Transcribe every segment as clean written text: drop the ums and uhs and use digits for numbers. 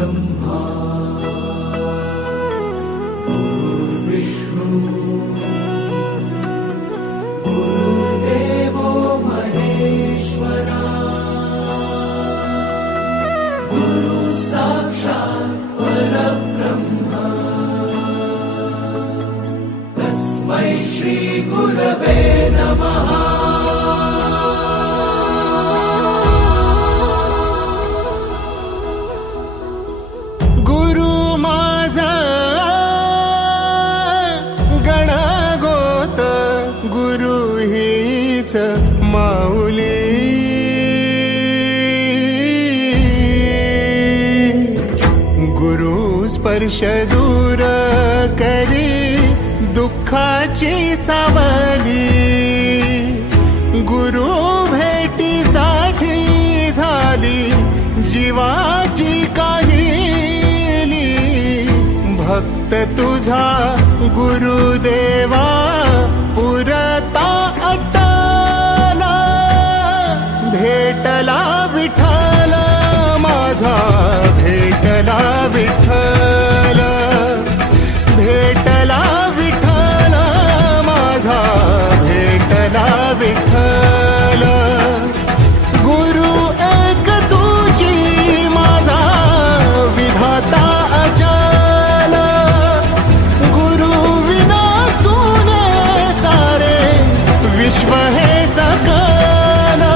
परब्रह्मा गुरुर्विष्णु गुरुर्देवो महेश्वरा गुरु साक्षात् परब्रह्मा तस्मै श्री गुरवे नमः। माऊली गुरु स्पर्श दूर करी दुःखाची सावली गुरु भेटीसाठी झाली जीवाची काहिली भक्त तुझा गुरुदेवा पुरता भेटला विठ्ठल माझा भेटला विठ्ठल भेटला विठ्ठल माझा भेटला विठ्ठल गुरु एक तुझी माझा विधाता अचल गुरु विना सुने सारे विश्व हे सकल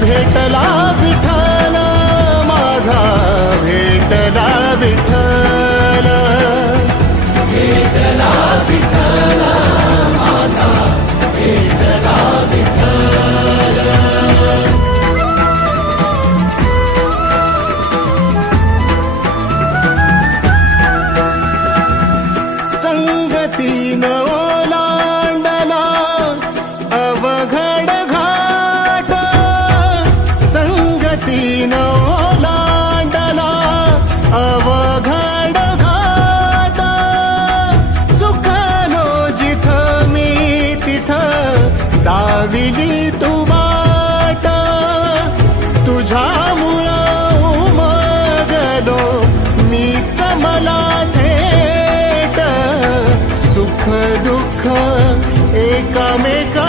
भेटला विठ्ठल माझा भेटला विठ्ठल भेटला विठ्ठल माझा भेटला विठ्ठल। संगतीन ओलांडला अवघड घाट संगतीन ओलांडला अवघड घाट चुकलो जिथं मी तिथं दाविली तू बाट तुझ्यामुळं उमगलो मीच मला थेट सुख दुःख एकामेका